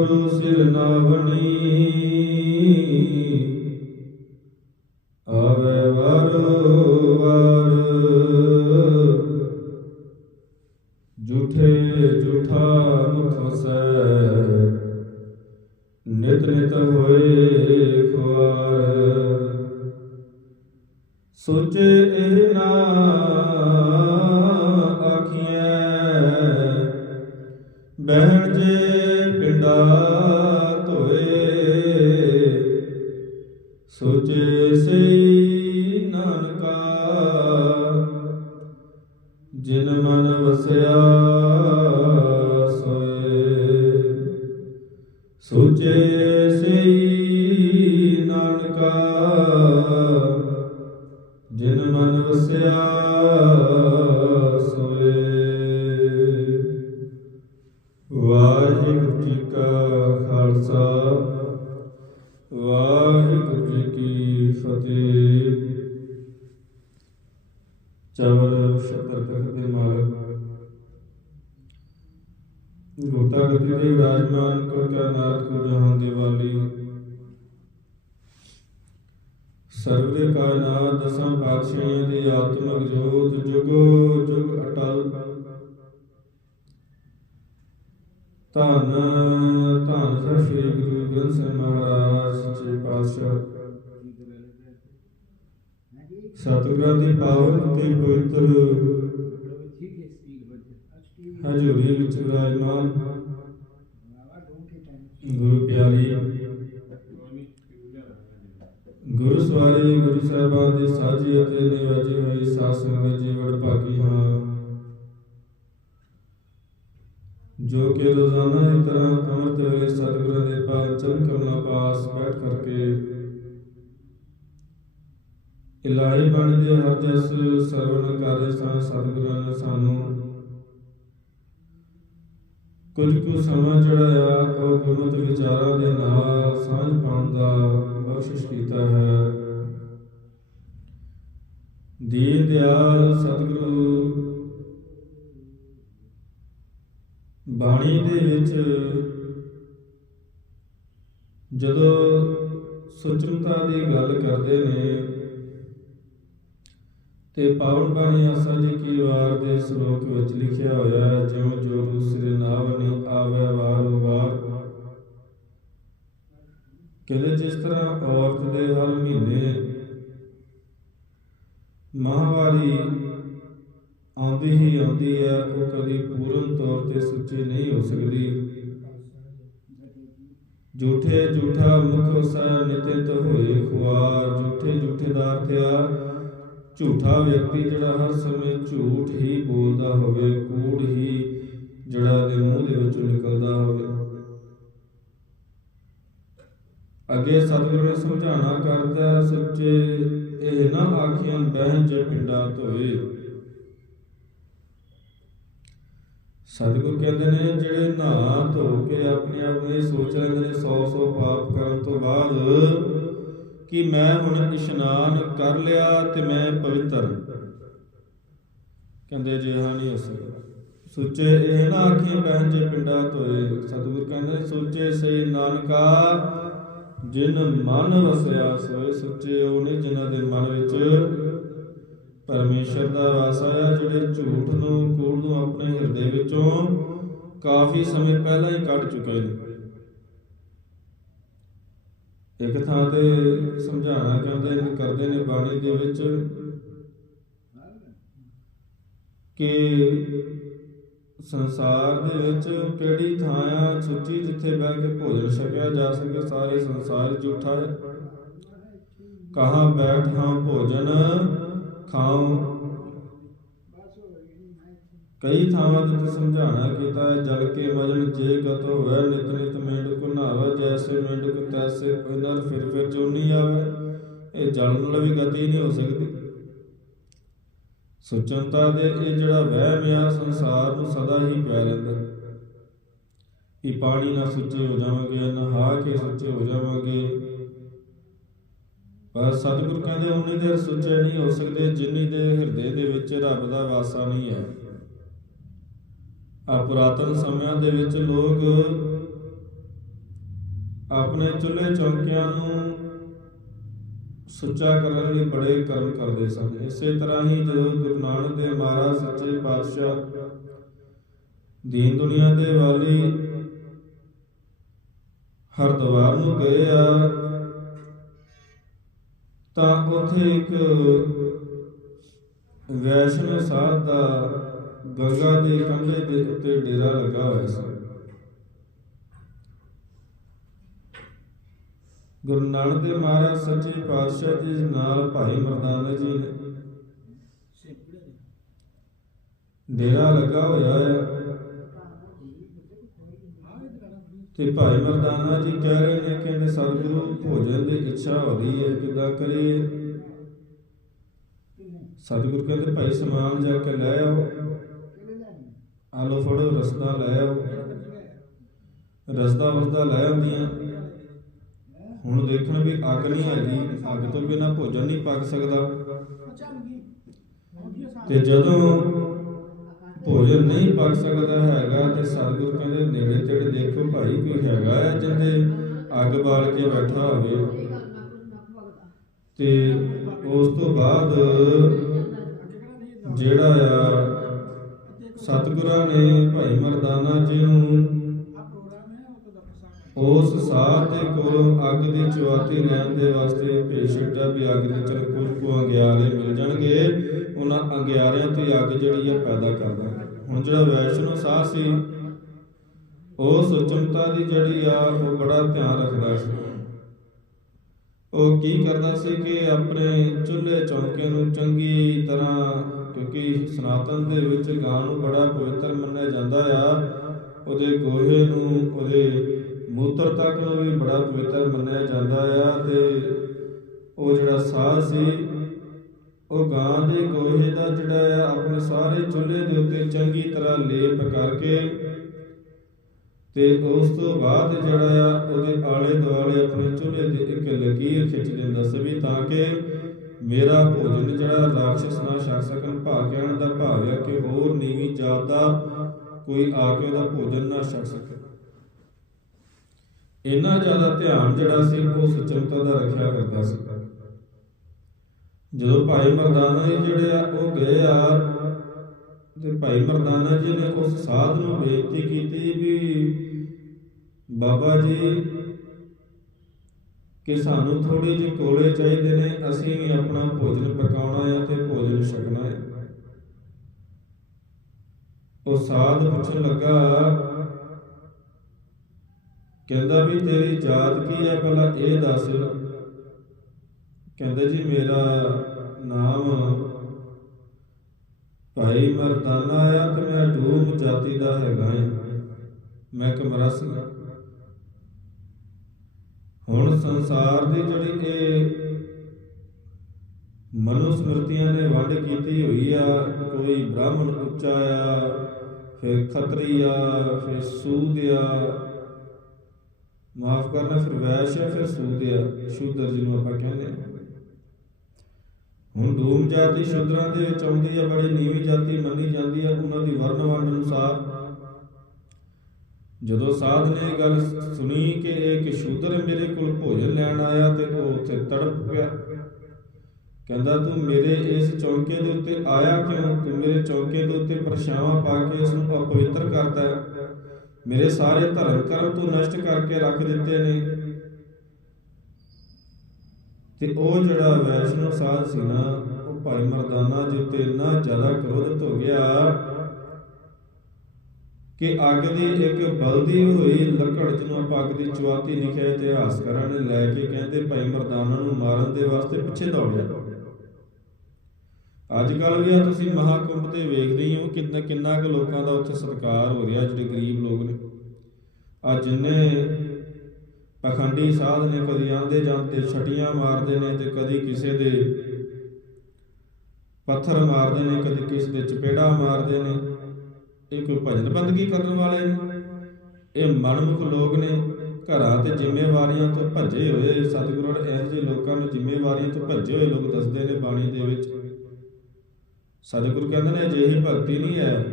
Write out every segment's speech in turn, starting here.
ਜਿਉ ਜੋਰੂ ਸਿਰ ਨਾਵਣੀ ਸਤਿਗੁਰਾਂ ਦੀ ਪਾਵਨ ਤੇ ਪਵਿੱਤਰ। ਹਜ਼ੂਰੀ ਵਿੱਚ ਵਿਰਾਜਮਾਨ ਗੁਰੂ ਪਿਆਰੀ। ਗੁਰੂ ਸਵਾਰੀ ਗੁਰੂ ਸਾਹਿਬਾਨ ਦੀ ਸਾਜੀ ਅਤੇ ਨਿਵਾਜੀ ਹੋਈ ਸਾਧ ਸੰਗਤ ਜੀ ਵਡ ਭਾਗੀ ਹਾਂ। ਜੋ ਕਿ ਰੋਜ਼ਾਨਾ ਦੀ ਤਰ੍ਹਾਂ ਅੰਮ੍ਰਿਤ ਵੇਲੇ ਸਤਿਗੁਰਾਂ ਦੇ ਪਾਚਨ ਕਰਨਾ ਪਾਸ ਬੈਠ ਕਰਕੇ ਇਲਾਹੀ ਬਾਣੀ ਦੇ ਹਰ ਸਰਵਣ ਸਰਵਨ ਕਾਰੇ ਸਾਂ ਸਤਿਗੁਰਾਂ ਨੇ ਸਾਨੂੰ। ਕੁਝ ਕੁ ਸਮਾਂ ਚੜਾਇਆ ਉਹ ਗੁਰਮਤਿ ਵਿਚਾਰਾਂ ਦੇ ਨਾਲ ਸਾਂਝ ਪਾਉਣ ਦਾ ਬਖਸ਼ਿਸ਼ ਕੀਤਾ ਹੈ। ਦੀਨ ਦਿਆਲ ਸਤਿਗੁਰੂ, ਬਾਣੀ ਦੇ ਵਿੱਚ ਜਦੋਂ ਸੁਚਮਤਾ ਦੀ ਗੱਲ ਕਰਦੇ ਨੇ ਤੇ ਪਾਵਨ ਬਾਣੀ ਆਸਾ ਜੀ ਕੀ ਵਾਰ ਦੇ ਸ਼ਲੋਕ ਵਿੱਚ ਲਿਖਿਆ ਹੋਇਆ ਹੈ, ਜਿਉ ਜੋ ਰੂਸਰੇ ਨਾਵਨੀ ਆਵੇ ਵਾਰ ਵਾਰ। ਕਹਿੰਦੇ, ਜਿਸ ਤਰ੍ਹਾਂ ਔਰਤ ਦੇ ਹਰ ਮਹੀਨੇ ਮਾਹਵਾਰੀ ਆਉਂਦੀ ਹੀ ਆਉਂਦੀ ਹੈ, ਉਹ ਕਦੀ ਪੂਰਨ ਤੌਰ ਤੇ ਸੁੱਚੀ ਨਹੀਂ ਹੋ ਸਕਦੀ। ਝੂਠੇ ਝੂਠਾ ਮੁਖ ਵਸੈ ਨਿਤਿਤ ਹੋਏ ਖੁਆਰ, ਝੂਠੇ ਝੂਠੇ ਦਾ ਅਰਥ ਝੂਠਾ ਵਿਅਕਤੀ ਜਿਹੜਾ ਹਰ ਸਮੇਂ ਝੂਠ ਹੀ ਬੋਲਦਾ ਹੋਵੇ, ਕੂੜ ਹੀ ਜਿਹੜਾ ਦੇ ਮੂੰਹ ਦੇ ਵਿੱਚੋਂ ਨਿਕਲਦਾ ਹੋਵੇ। ਅੱਗੇ ਸਤਿਗੁਰੂ ਨੇ ਸਮਝਾਣਾ ਕਰਦਾ ਸੱਚੇ ਇਹ ਨਾ ਆਖੀਆਂ ਬਹਿਣ ਚ ਪਿੰਡਾ ਧੋਏ। ਸਤਿਗੁਰ ਕਹਿੰਦੇ ਨੇ, ਜਿਹੜੇ ਨਹਾ ਧੋ ਕੇ ਆਪਣੇ ਆਪ ਨੂੰ ਇਹ ਸੋਚ ਲੈਂਦੇ ਨੇ 100 100 ਪਾਪ ਕਰਨ ਤੋਂ ਬਾਅਦ ਕਿ ਮੈਂ ਹੁਣ ਇਸ਼ਨਾਨ ਕਰ ਲਿਆ ਤੇ ਮੈਂ ਪਵਿੱਤਰ ਕਹਿੰਦੇ ਜੇ ਹਾਂ ਨਹੀਂ ਹੋ ਸਕਦਾ ਸੋਚੇ ਇਹ ਨਾ ਆਖੀ ਬਹਿਣ ਜੇ ਪਿੰਡਾ ਧੋਏ ਸਤਿਗੁਰ ਕਹਿੰਦੇ ਨੇ, ਸੋਚੇ ਸਹੀ ਨਾਨਕਾ, ਜਿਨ ਮਨ ਵਸਿਆ ਸੋਏ, ਸੋਚੇ ਉਹ ਨੇ ਜਿਨ੍ਹਾਂ ਦੇ ਮਨ ਵਿੱਚ ਪਰਮੇਸ਼ਰ ਦਾ ਵਾਸ ਆਇਆ, ਜਿਹੜੇ ਝੂਠ ਨੂੰ, ਕੂੜ ਨੂੰ ਆਪਣੇ ਹਿਰਦੇ ਵਿੱਚੋਂ ਕਾਫੀ ਸਮੇਂ ਪਹਿਲਾਂ ਹੀ ਕੱਢ ਚੁੱਕੇ ਨੇ। ਇੱਕ ਥਾਂ ਤੇ ਸਮਝਾਉਣਾ ਚਾਹੁੰਦੇ ਨੇ ਕਰਦੇ ਨੇ ਬਾਣੀ ਦੇ ਵਿੱਚ ਕਿ ਸੰਸਾਰ ਦੇ ਵਿੱਚ ਕਿਹੜੀ ਥਾਂ ਆ, ਸੁੱਚੀ ਜਿੱਥੇ ਬਹਿ ਕੇ ਭੋਜਨ ਛਕਿਆ ਜਾ ਸਕੇ, ਸਾਰੇ ਸੰਸਾਰ ਝੂਠਾ ਹੈ। ਕਹਾਂ ਬੈਠ ਹਾਂ ਭੋਜਨ, ਖਾਉ ਕਈ ਥਾਵਾਂ ਤੇ ਸਮਝਾਣਾ ਕੀਤਾ ਹੈ ਜਲ ਕੇ ਮਜਨ ਜੇ ਗਤ ਹੋਵੇ ਨਿਤ ਨਿਤ ਮੇਂਢ ਕੋ ਨਾਵੇ, ਜੈਸੇ ਮੇਂਢ ਕੋ ਤੈਸੇ ਨਾਲ ਫਿਰ ਫਿਰ ਚੋਨੀ ਆਵੇ। ਇਹ ਜਲ ਨਾਲ ਵੀ ਗਤੀ ਨਹੀਂ ਹੋ ਸਕਦੀ। ਸੁਚਨਤਾ ਦੇ ਇਹ ਜਿਹੜਾ ਵਹਿਮ ਆ, ਸੰਸਾਰ ਨੂੰ ਸਦਾ ਹੀ ਪੈ ਰਹਿੰਦਾ। ਕਿ ਪਾਣੀ ਨਾਲ ਸੁੱਚੇ ਹੋ ਜਾਵਾਂਗੇ ਨਹਾ ਕੇ ਸੁੱਚੇ ਹੋ ਜਾਵਾਂਗੇ। ਪਰ ਸਤਿਗੁਰ ਕਹਿੰਦੇ ਉਨੀ ਦੇਰ ਸੁੱਚੇ ਨਹੀਂ ਹੋ ਸਕਦੇ, ਜਿੰਨੀ ਦੇਰ ਹਿਰਦੇ ਦੇ ਵਿੱਚ ਰੱਬ ਦਾ ਵਾਸਾ ਨਹੀਂ ਹੈ। ਪੁਰਾਤਨ ਸਮਿਆਂ ਦੇ ਵਿੱਚ ਲੋਕ ਆਪਣੇ ਚੁੱਲ੍ਹੇ ਚੌਂਕਿਆਂ ਨੂੰ ਸੁੱਚਾ ਕਰਨ ਲਈ ਬੜੇ ਕਰਮ ਕਰਦੇ ਸਨ। ਇਸੇ ਤਰ੍ਹਾਂ ਹੀ ਜਦੋਂ ਗੁਰੂ ਨਾਨਕ ਦੇਵ ਮਹਾਰਾਜ ਸੱਚੇ ਪਾਤਸ਼ਾਹ ਦੀਨ ਦੁਨੀਆ ਦੇ ਵਾਲੀ ਹਰਦੁਆਰ ਨੂੰ ਗਏ ਆ, ਤਾਂ ਉੱਥੇ ਇੱਕ ਵੈਸ਼ਨਵ ਸਾਧ ਦਾ ਗੰਗਾ ਦੇ ਕੰਢੇ ਦੇ ਉੱਤੇ ਡੇਰਾ ਲੱਗਾ ਹੋਇਆ ਸੀ। ਗੁਰੂ ਨਾਨਕ ਦੇਵ ਮਹਾਰਾਜ ਸੱਚੇ ਪਾਤਸ਼ਾਹ ਜੀ ਨਾਲ ਭਾਈ ਮਰਦਾਨਾ ਜੀ ਨੇ ਡੇਰਾ ਲੱਗਾ ਹੋਇਆ ਹੈ। ਤੇ ਭਾਈ ਮਰਦਾਨਾ ਜੀ ਕਹਿ ਰਹੇ ਨੇ ਕਹਿੰਦੇ ਸਤਿਗੁਰੂ ਭੋਜਨ ਦੀ ਇੱਛਾ ਹੋ ਰਹੀ ਹੈ, ਕਿੱਦਾਂ ਕਰੀਏ? ਸਤਿਗੁਰੂ ਕਹਿੰਦੇ, ਭਾਈ ਸਮਾਨ ਜਾ ਕੇ ਲੈ ਆਓ। ਆਲੋ ਫੜੋ, ਰਸਤਾ ਲੈ ਆਓ। ਰਸਤਾ ਵਸਦਾ ਲੈ ਆਉਂਦੀਆਂ। ਹੁਣ ਦੇਖਣ ਵੀ ਅੱਗ ਨਹੀਂ ਹੈਗੀ, ਅੱਗ ਤੋਂ ਬਿਨਾ ਭੋਜਨ ਨਹੀਂ ਪੱਕ ਸਕਦਾ। ਤੇ ਜਦੋਂ ਭੋਜਨ ਨਹੀਂ ਪੱਕ ਸਕਦਾ ਹੈਗਾ, ਤੇ ਸਤਿਗੁਰ ਕਹਿੰਦੇ, ਨੇੜੇ ਤੇੜੇ ਦੇਖੋ ਭਾਈ ਕੋਈ ਹੈਗਾ ਹੈ ਜਿਹਦੇ ਅੱਗ ਬਾਲ ਕੇ ਬੈਠਾ ਹੋਵੇ। ਤੇ ਉਸ ਤੋਂ ਬਾਅਦ ਜਿਹੜਾ ਆ ਸਤਿਗੁਰਾਂ ਨੇ ਭਾਈ ਮਰਦਾਨਾ ਜੀ ਨੂੰ ਉਸ ਸਾਧ ਦੇ ਕੋਲੋਂ ਅੱਗ ਦੀ ਚੁਆਤੀ ਲੈਣ ਦੇ ਵਾਸਤੇ ਭੇਜ ਵੀ ਅੱਗ ਦੇ ਚਲ ਕੁਝ ਕੁ ਅੰਗਿਆਰੇ ਮਿਲ ਜਾਣਗੇ, ਉਹਨਾਂ ਅੰਗਿਆਰਿਆਂ ਤੋਂ ਅੱਗ ਜਿਹੜੀ ਆ ਪੈਦਾ ਕਰਦਾ ਹੁਣ ਜਿਹੜਾ ਵੈਸ਼ਨੋ ਸਾਹ ਸੀ, ਉਹ ਸੁਚਮਤਾ ਦੀ ਜਿਹੜੀ ਆ, ਉਹ ਬੜਾ ਧਿਆਨ ਰੱਖਦਾ ਸੀ। ਉਹ ਕੀ ਕਰਦਾ ਸੀ ਕਿ ਆਪਣੇ ਚੁੱਲ੍ਹੇ ਚੌਂਕੇ ਨੂੰ ਚੰਗੀ ਤਰ੍ਹਾਂ ਕਿਉਂਕਿ ਸਨਾਤਨ ਦੇ ਵਿੱਚ ਗਾਂ ਨੂੰ ਬੜਾ ਪਵਿੱਤਰ ਮੰਨਿਆ ਜਾਂਦਾ ਆ। ਉਹਦੇ ਗੋਹੇ ਨੂੰ, ਉਹਦੇ ਮੂਤਰ ਤੱਕ ਨੂੰ ਵੀ ਬੜਾ ਪਵਿੱਤਰ ਮੰਨਿਆ ਜਾਂਦਾ ਆ ਤੇ ਉਹ ਜਿਹੜਾ ਸਾਹ ਸੀ, ਉਹ ਗਾਂ ਦੇ ਗੋਹੇ ਦਾ ਜਿਹੜਾ ਆ, ਆਪਣੇ ਸਾਰੇ ਚੁੱਲ੍ਹੇ ਦੇ ਉੱਤੇ ਚੰਗੀ ਤਰ੍ਹਾਂ ਲੇਪ ਕਰਕੇ ਤੇ ਉਸ ਤੋਂ ਬਾਅਦ ਜਿਹੜਾ ਆ, ਉਹਦੇ ਆਲੇ ਦੁਆਲੇ ਆਪਣੇ ਚੁੱਲ੍ਹੇ ਦੇ ਇੱਕ ਲਕੀਰ ਖਿੱਚ ਦਿੰਦਾ ਸੀ ਤਾਂ ਕਿ ਮੇਰਾ ਭੋਜਨ ਜਿਹੜਾ ਰਾਖਸ਼ ਨਾ ਛਕ ਸਕਣ ਭਾਗ ਕਹਿਣ ਦਾ ਭਾਵ ਹੈ ਕਿ ਹੋਰ ਨੀਵੀਂ ਜਾਤ ਦਾ ਕੋਈ ਆ ਕੇ ਉਹਦਾ ਭੋਜਨ ਨਾ ਛਕ ਸਕੇ। ਇੰਨਾ ਜ਼ਿਆਦਾ ਧਿਆਨ ਜਿਹੜਾ ਸੀ, ਉਹ ਸੁਚਮਤਾ ਦਾ ਰੱਖਿਆ ਕਰਦਾ ਸੀ। ਜਦੋਂ ਭਾਈ ਮਰਦਾਨਾ ਜੀ ਜਿਹੜੇ ਆ, ਉਹ ਗਏ ਆ, ਤੇ ਭਾਈ ਮਰਦਾਨਾ ਜੀ ਨੇ ਉਸ ਸਾਧ ਨੂੰ ਬੇਨਤੀ ਕੀਤੀ ਵੀ ਬਾਬਾ ਜੀ ਕਿ ਸਾਨੂੰ ਥੋੜੇ ਜਿਹੇ ਕੋਲੇ ਚਾਹੀਦੇ ਨੇ, ਅਸੀਂ ਵੀ ਆਪਣਾ ਭੋਜਨ ਪਕਾਉਣਾ ਹੈ ਤੇ ਭੋਜਨ ਛਕਣਾ ਹੈ। ਉਹ ਸਾਧ ਪੁੱਛਣ ਲੱਗਾ, ਕਹਿੰਦਾ ਵੀ ਤੇਰੀ ਜਾਤ ਕੀ ਹੈ? ਪਹਿਲਾਂ ਇਹ ਦੱਸ। ਕਹਿੰਦਾ ਜੀ, ਮੇਰਾ ਨਾਮ ਭਾਈ ਮਰਦਾਨਾ ਆ ਤੇ ਮੈਂ ਡੂਮ ਜਾਤੀ ਦਾ ਹੈਗਾ ਹਾਂ ਮੈਂ ਕਮਰਾ ਸੀਗਾ ਹੁਣ ਸੰਸਾਰ ਦੀ ਜਿਹੜੀ ਇਹ ਮਨੁ ਸਮ੍ਰਿਤੀਆਂ ਨੇ ਵੰਡ ਕੀਤੀ ਹੋਈ ਆ, ਕੋਈ ਬ੍ਰਾਹਮਣ ਉੱਚਾ ਆ, ਫਿਰ ਖੱਤਰੀ ਆ, ਫਿਰ ਸੂਦ ਆ। ਮਾਫ ਕਰਨਾ, ਫਿਰ ਵੈਸ਼ ਆ, ਫਿਰ ਸੂਦ ਆ। ਸ਼ੂਦਰ ਜਿਹਨੂੰ ਆਪਾਂ ਕਹਿੰਦੇ ਆ। ਹੁਣ ਦੂਮ ਜਾਤੀ ਸ਼ੂਦਰਾਂ ਦੇ ਵਿੱਚ ਆਉਂਦੀ ਆ, ਬੜੀ ਨੀਵੀਂ ਜਾਤੀ ਮੰਨੀ ਜਾਂਦੀ ਆ, ਉਹਨਾਂ ਦੀ ਵਰਣ ਵੰਡ ਅਨੁਸਾਰ। ਜਦੋਂ ਸਾਧ ਨੇ ਇਹ ਗੱਲ ਸੁਣੀ ਕਿ ਇਹ ਕਿ ਮੇਰੇ ਕੋਲ ਭੋਜਨ ਲੈਣ ਆਇਆ ਤੇ ਉਹ ਉੱਥੇ ਤੜਪ ਗਿਆ ਕਹਿੰਦਾ, ਤੂੰ ਮੇਰੇ ਇਸ ਚੌਂਕੇ ਦੇ ਉੱਤੇ ਆਇਆ ਕਿਉਂ? ਤੂੰ ਮੇਰੇ ਚੌਂਕੇ ਦੇ ਉੱਤੇ ਪਰਛਾਵਾਂ ਪਾ ਕੇ ਇਸ ਨੂੰ ਅਪਵਿੱਤਰ ਕਰਦਾ ਹੈ। ਮੇਰੇ ਸਾਰੇ ਧਰਮ ਕਰਮ ਤੂੰ ਨਸ਼ਟ ਕਰਕੇ ਰੱਖ ਦਿੱਤੇ ਨੇ। ਤੇ ਉਹ ਜਿਹੜਾ ਵੈਸ਼ਨੋ ਸਾਧ ਸੀ ਨਾ, ਉਹ ਭਾਈ ਮਰਦਾਨਾ ਜੀ ਉੱਤੇ ਇੰਨਾ ਜ਼ਿਆਦਾ ਕ੍ਰੋਧਿਤ ਹੋ ਗਿਆ ਕਿ ਅੱਗ ਦੀ ਇੱਕ ਬਲਦੀ ਹੋਈ ਲੱਕੜ ਜਿਹਨੂੰ ਆਪਾਂ ਅੱਗ ਦੀ ਚੁਆਤੀ ਲਿਖਿਆ ਇਤਿਹਾਸਕਾਰਾਂ ਨੇ ਲੈ ਕੇ ਕਹਿੰਦੇ ਭਾਈ ਮਰਦਾਨਾ ਨੂੰ ਮਾਰਨ ਦੇ ਵਾਸਤੇ ਪਿੱਛੇ ਦੌੜਿਆ। ਅੱਜ ਕੱਲ ਵੀ ਆ ਤੁਸੀਂ ਮਹਾਕੁੰਭ ਤੇ ਵੇਖਦੇ ਹੀ ਹੋ ਕਿੰਨਾ ਕਿੰਨਾ ਕੁ ਲੋਕਾਂ ਦਾ ਉੱਥੇ ਸਤਿਕਾਰ ਹੋ ਰਿਹਾ ਜਿਹੜੇ ਗਰੀਬ ਲੋਕ ਨੇ। ਆ ਜਿੰਨੇ ਪਖੰਡੀ ਸਾਧ ਨੇ, ਕਦੀ ਆਂਦੇ ਜਾਂਦੇ, ਛਟੀਆਂ ਮਾਰਦੇ ਨੇ ਤੇ ਕਦੀ ਕਿਸੇ ਦੇ ਪੱਥਰ ਮਾਰਦੇ ਨੇ, ਕਦੀ ਕਿਸੇ ਦੇ ਚਪੇੜਾ ਮਾਰਦੇ ਨੇ। ਇਹ ਕੋਈ ਭਜਨ ਬੰਦਗੀ ਕਰਨ ਵਾਲੇ ਨੇ। ਇਹ ਮਨਮੁਖ ਲੋਕ ਨੇ, ਘਰਾਂ ਤੇ ਜ਼ਿੰਮੇਵਾਰੀਆਂ ਤੋਂ ਭੱਜੇ ਹੋਏ ਸਤਿਗੁਰੂ ਨੇ ਇਹੋ ਜਿਹੇ ਲੋਕਾਂ ਨੂੰ ਜ਼ਿੰਮੇਵਾਰੀਆਂ ਤੋਂ ਭੱਜੇ ਹੋਏ ਲੋਕ ਦੱਸਦੇ ਨੇ ਬਾਣੀ ਦੇ ਵਿੱਚ। ਸਤਿਗੁਰੂ ਕਹਿੰਦੇ ਨੇ, ਅਜਿਹੀ ਭਗਤੀ ਨਹੀਂ ਹੈ।